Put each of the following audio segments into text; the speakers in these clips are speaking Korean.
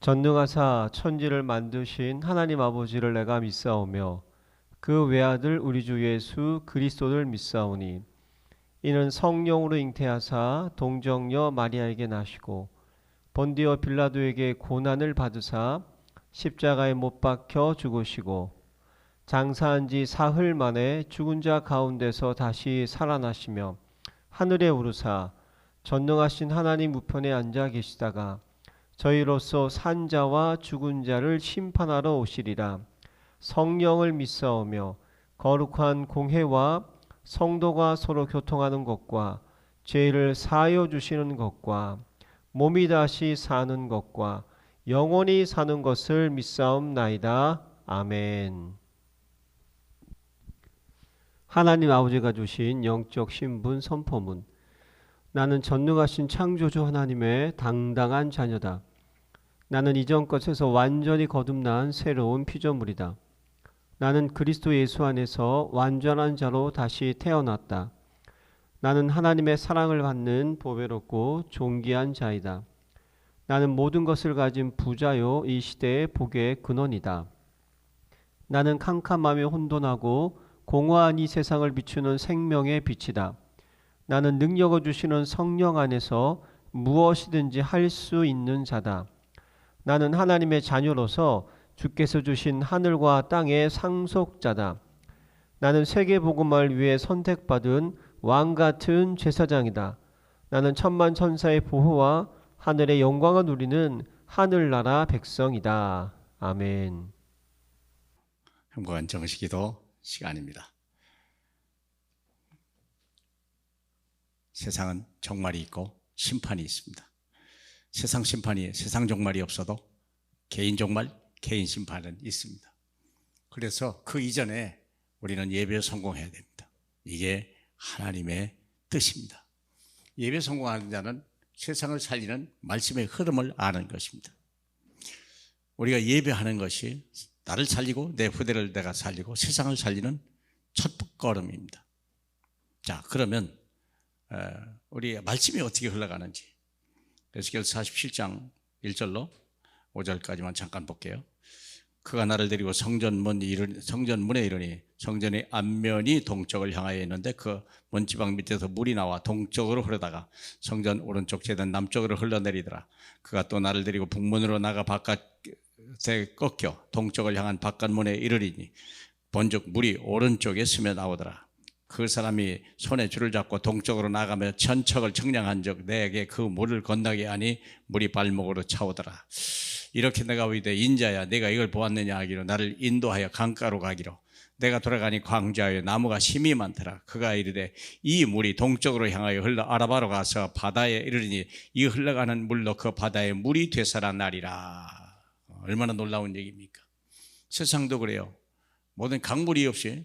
전능하사 천지를 만드신 하나님 아버지를 내가 믿사오며 그 외아들 우리 주 예수 그리스도를 믿사오니 이는 성령으로 잉태하사 동정녀 마리아에게 나시고 본디오 빌라도에게 고난을 받으사 십자가에 못 박혀 죽으시고 장사한 지 사흘 만에 죽은 자 가운데서 다시 살아나시며 하늘에 오르사 전능하신 하나님 우편에 앉아 계시다가 저희로서 산 자와 죽은 자를 심판하러 오시리라. 성령을 믿사오며 거룩한 공회와 성도가 서로 교통하는 것과 죄를 사하여 주시는 것과 몸이 다시 사는 것과 영원히 사는 것을 믿사옵나이다. 아멘. 하나님 아버지가 주신 영적 신분 선포문. 나는 전능하신 창조주 하나님의 당당한 자녀다. 나는 이전 것에서 완전히 거듭난 새로운 피조물이다. 나는 그리스도 예수 안에서 완전한 자로 다시 태어났다. 나는 하나님의 사랑을 받는 보배롭고 존귀한 자이다. 나는 모든 것을 가진 부자요 이 시대의 복의 근원이다. 나는 캄캄하며 혼돈하고 공허한 이 세상을 비추는 생명의 빛이다. 나는 능력을 주시는 성령 안에서 무엇이든지 할 수 있는 자다. 나는 하나님의 자녀로서 주께서 주신 하늘과 땅의 상속자다. 나는 세계복음을 위해 선택받은 왕같은 제사장이다. 나는 천만 천사의 보호와 하늘의 영광을 누리는 하늘나라 백성이다. 아멘. 행복한 정식기도 시간입니다. 세상은 종말이 있고 심판이 있습니다. 세상 심판이 세상 종말이 없어도 개인 종말, 개인 심판은 있습니다. 그래서 그 이전에 우리는 예배에 성공해야 됩니다. 이게 하나님의 뜻입니다. 예배에 성공하는 자는 세상을 살리는 말씀의 흐름을 아는 것입니다. 우리가 예배하는 것이 나를 살리고 내 후대를 내가 살리고 세상을 살리는 첫걸음입니다. 자, 그러면 우리 말씀이 어떻게 흘러가는지 에스겔 47장 1절로 5절까지만 잠깐 볼게요. 그가 나를 데리고 성전문에 이르니 성전의 앞면이 동쪽을 향하여 있는데 그 문지방 밑에서 물이 나와 동쪽으로 흐르다가 성전 오른쪽 제단 남쪽으로 흘러내리더라. 그가 또 나를 데리고 북문으로 나가 바깥에 꺾여 동쪽을 향한 바깥문에 이르리니 본즉 물이 오른쪽에 스며 나오더라. 그 사람이 손에 줄을 잡고 동쪽으로 나가며 천척을 청량한 적 내게 그 물을 건너게 하니 물이 발목으로 차오더라. 이렇게 내가 의되 인자야 내가 이걸 보았느냐 하기로 나를 인도하여 강가로 가기로 내가 돌아가니 광자에 나무가 심이 많더라. 그가 이르되 이 물이 동쪽으로 향하여 흘러 아라바로 가서 바다에 이르니 이 흘러가는 물로 그 바다에 물이 되살아나리라. 얼마나 놀라운 얘기입니까? 세상도 그래요. 모든 강물이 없이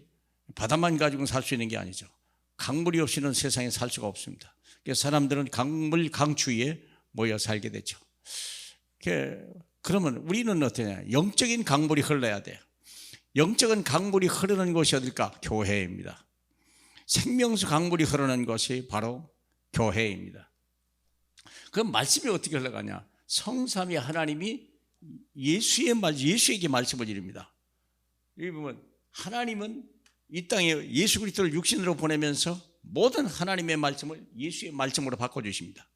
바다만 가지고는 살 수 있는 게 아니죠. 강물이 없이는 세상에 살 수가 없습니다. 그래서 사람들은 강추위에 모여 살게 되죠. 그러면 우리는 어떠냐? 영적인 강물이 흘러야 돼요. 영적인 강물이 흐르는 곳이 어딜까? 교회입니다. 생명수 강물이 흐르는 것이 바로 교회입니다. 그럼 말씀이 어떻게 흘러가냐? 성삼위 하나님이 예수에게 말씀을 이릅니다. 여기 보면 하나님은 이 땅에 예수 그리스도를 육신으로 보내면서 모든 하나님의 말씀을 예수의 말씀으로 바꿔주십니다.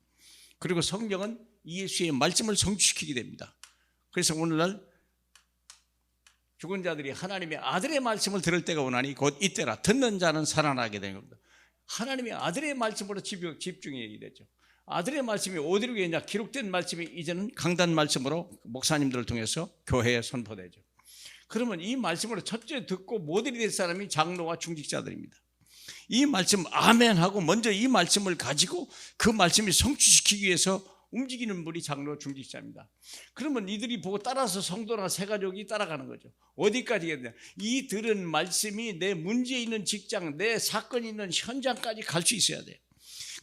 그리고 성령은 예수의 말씀을 성취시키게 됩니다. 그래서 오늘날 죽은 자들이 하나님의 아들의 말씀을 들을 때가 오나니 곧 이때라. 듣는 자는 살아나게 되는 겁니다. 하나님의 아들의 말씀으로 집중해야 되죠. 아들의 말씀이 어디로 있냐? 기록된 말씀이 이제는 강단 말씀으로 목사님들을 통해서 교회에 선포되죠. 그러면 이 말씀으로 첫째 듣고 모델이 될 사람이 장로와 중직자들입니다. 이 말씀 아멘하고 먼저 이 말씀을 가지고 그 말씀을 성취시키기 위해서 움직이는 분이 장로 중직자입니다. 그러면 이들이 보고 따라서 성도나 새가족이 따라가는 거죠. 어디까지 가냐? 이 들은 말씀이 내 문제 있는 직장, 내 사건이 있는 현장까지 갈 수 있어야 돼요.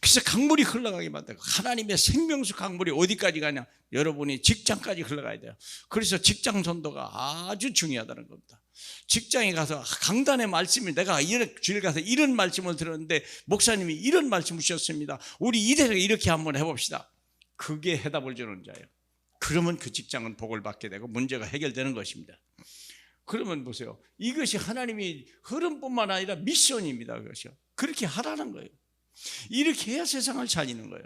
그래서 강물이 흘러가게 만들고 하나님의 생명수 강물이 어디까지 가냐? 여러분이 직장까지 흘러가야 돼요. 그래서 직장 전도가 아주 중요하다는 겁니다. 직장에 가서 강단의 말씀이 내가 주일 가서 이런 말씀을 들었는데 목사님이 이런 말씀을 주셨습니다. 우리 이대로 이렇게 한번 해봅시다. 그게 해답을 주는 자예요. 그러면 그 직장은 복을 받게 되고 문제가 해결되는 것입니다. 그러면 보세요. 이것이 하나님이 흐름뿐만 아니라 미션입니다. 그것이요. 그렇게 하라는 거예요. 이렇게 해야 세상을 살리는 거예요.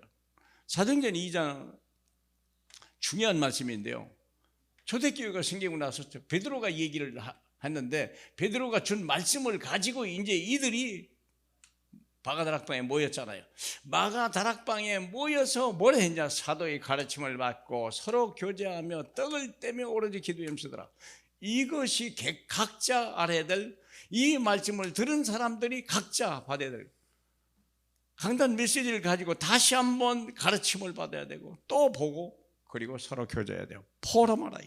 사도행전 2장 중요한 말씀인데요. 초대교회가 생기고 나서 베드로가 얘기를 했는데 베드로가 준 말씀을 가지고 이제 이들이 마가다락방에 모였잖아요. 마가다락방에 모여서 뭘 했냐? 사도의 가르침을 받고 서로 교제하며 떡을 떼며 오로지 기도에 힘쓰더라. 이것이 각자 알아야 될, 이 말씀을 들은 사람들이 각자 받아야 될 강단 메시지를 가지고 다시 한번 가르침을 받아야 되고 또 보고 그리고 서로 교제해야 돼요. 포럼하라.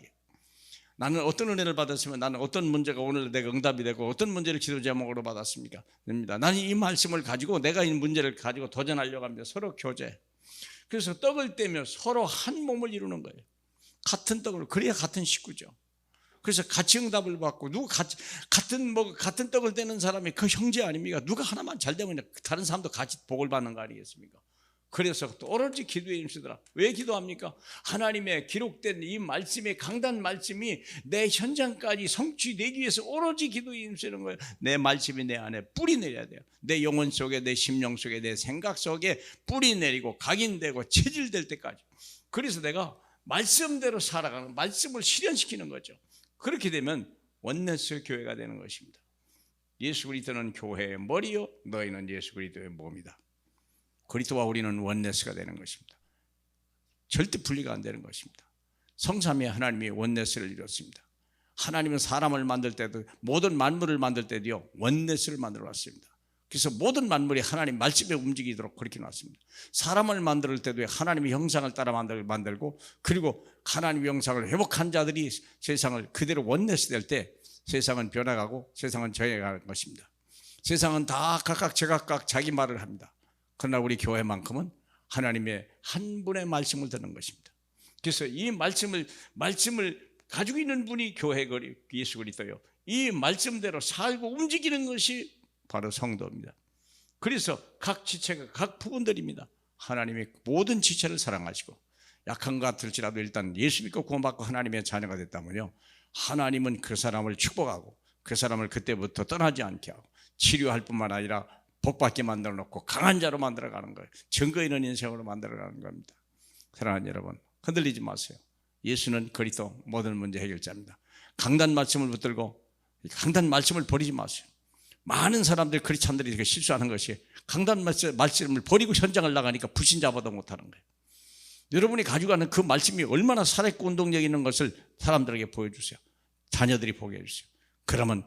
나는 어떤 은혜를 받았으면 나는 어떤 문제가 오늘 내가 응답이 되고 어떤 문제를 기도 제목으로 받았습니까? 됩니다. 나는 이 말씀을 가지고 내가 이 문제를 가지고 도전하려고 합니다. 서로 교제. 그래서 떡을 떼며 서로 한 몸을 이루는 거예요. 같은 떡으로. 그래야 같은 식구죠. 그래서 같이 응답을 받고 누가 같은 떡을 떼는 사람이 그 형제 아닙니까? 누가 하나만 잘 되면 다른 사람도 같이 복을 받는 거 아니겠습니까? 그래서 또 오로지 기도에 힘쓰더라. 왜 기도합니까? 하나님의 기록된 이 말씀의 강단 말씀이 내 현장까지 성취되기 위해서 오로지 기도에 힘쓰는 거예요. 내 말씀이 내 안에 뿌리 내려야 돼요. 내 영혼 속에, 내 심령 속에, 내 생각 속에 뿌리 내리고 각인되고 체질될 때까지. 그래서 내가 말씀대로 살아가는, 말씀을 실현시키는 거죠. 그렇게 되면 원네스 교회가 되는 것입니다. 예수 그리스도는 교회의 머리요 너희는 예수 그리스도의 몸이다. 그리스도와 우리는 원네스가 되는 것입니다. 절대 분리가 안 되는 것입니다. 성삼위 하나님이 원네스를 이뤘습니다. 하나님은 사람을 만들 때도 모든 만물을 만들 때도요 원네스를 만들어 왔습니다. 그래서 모든 만물이 하나님 말씀에 움직이도록 그렇게 놨습니다. 사람을 만들 때도 하나님의 형상을 따라 만들고 그리고 하나님의 형상을 회복한 자들이 세상을 그대로 원네스 될 때 세상은 변화가고 세상은 정해가는 것입니다. 세상은 다 각각 제각각 자기 말을 합니다. 그러나 우리 교회만큼은 하나님의 한 분의 말씀을 듣는 것입니다. 그래서 이 말씀을 가지고 있는 분이 교회 예수 그리스도요. 이 말씀대로 살고 움직이는 것이 바로 성도입니다. 그래서 각 지체가 각 부분들입니다. 하나님이 모든 지체를 사랑하시고 약한 것 같을지라도 일단 예수 믿고 구원받고 하나님의 자녀가 됐다면요, 하나님은 그 사람을 축복하고 그 사람을 그때부터 떠나지 않게 하고 치료할 뿐만 아니라 복받게 만들어 놓고 강한 자로 만들어가는 거예요. 증거 있는 인생으로 만들어가는 겁니다. 사랑하는 여러분, 흔들리지 마세요. 예수는 그리스도 모든 문제 해결자입니다. 강단 말씀을 붙들고 강단 말씀을 버리지 마세요. 많은 사람들 크리스찬들이 이렇게 실수하는 것이 강단 말씀을 버리고 현장을 나가니까 불신자보다 못하는 거예요. 여러분이 가지고 가는 그 말씀이 얼마나 살아있고 운동력 있는 것을 사람들에게 보여주세요. 자녀들이 보게 해주세요. 그러면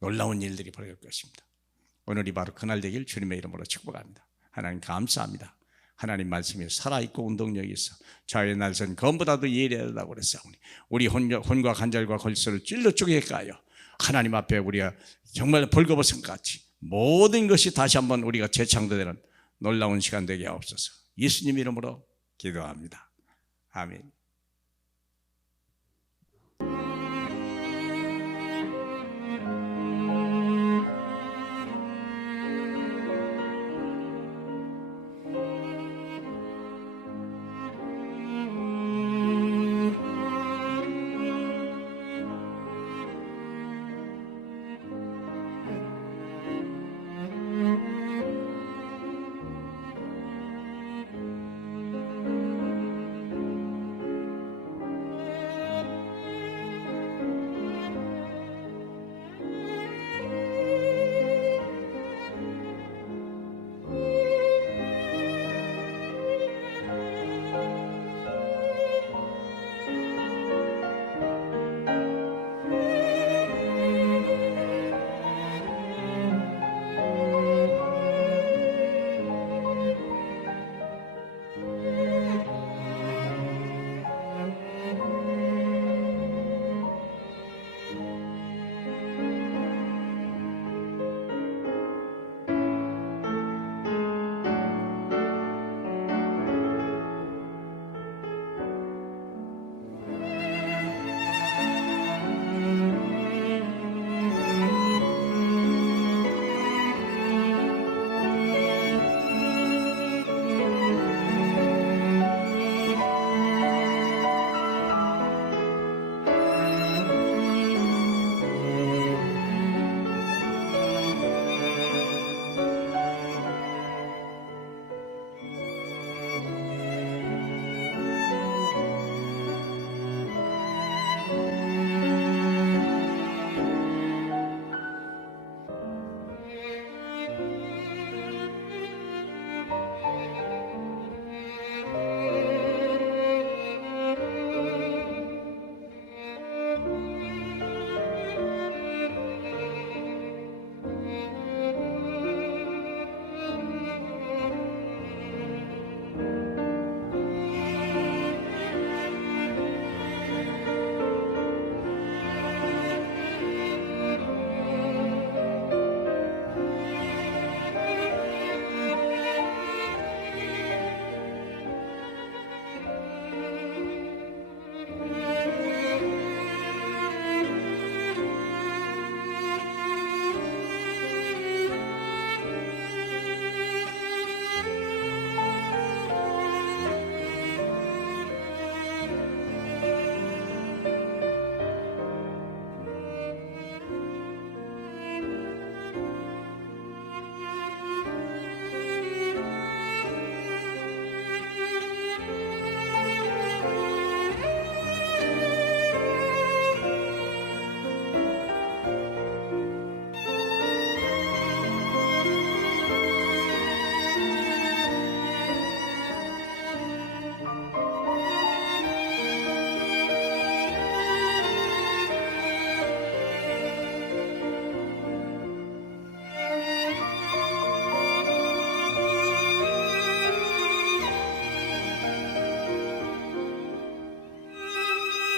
놀라운 일들이 벌어질 것입니다. 오늘이 바로 그날 되길 주님의 이름으로 축복합니다. 하나님 감사합니다. 하나님 말씀이 살아있고 운동력이 있어 자유의 날선 검보다도 예리하다고 그랬사오니 우리 혼과 간절과 골수를 찔러 쪼개게 하여 하나님 앞에 우리가 정말 벌거벗은 같이 모든 것이 다시 한번 우리가 재창조되는 놀라운 시간 되게 하옵소서. 예수님 이름으로 기도합니다. 아멘.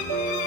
네.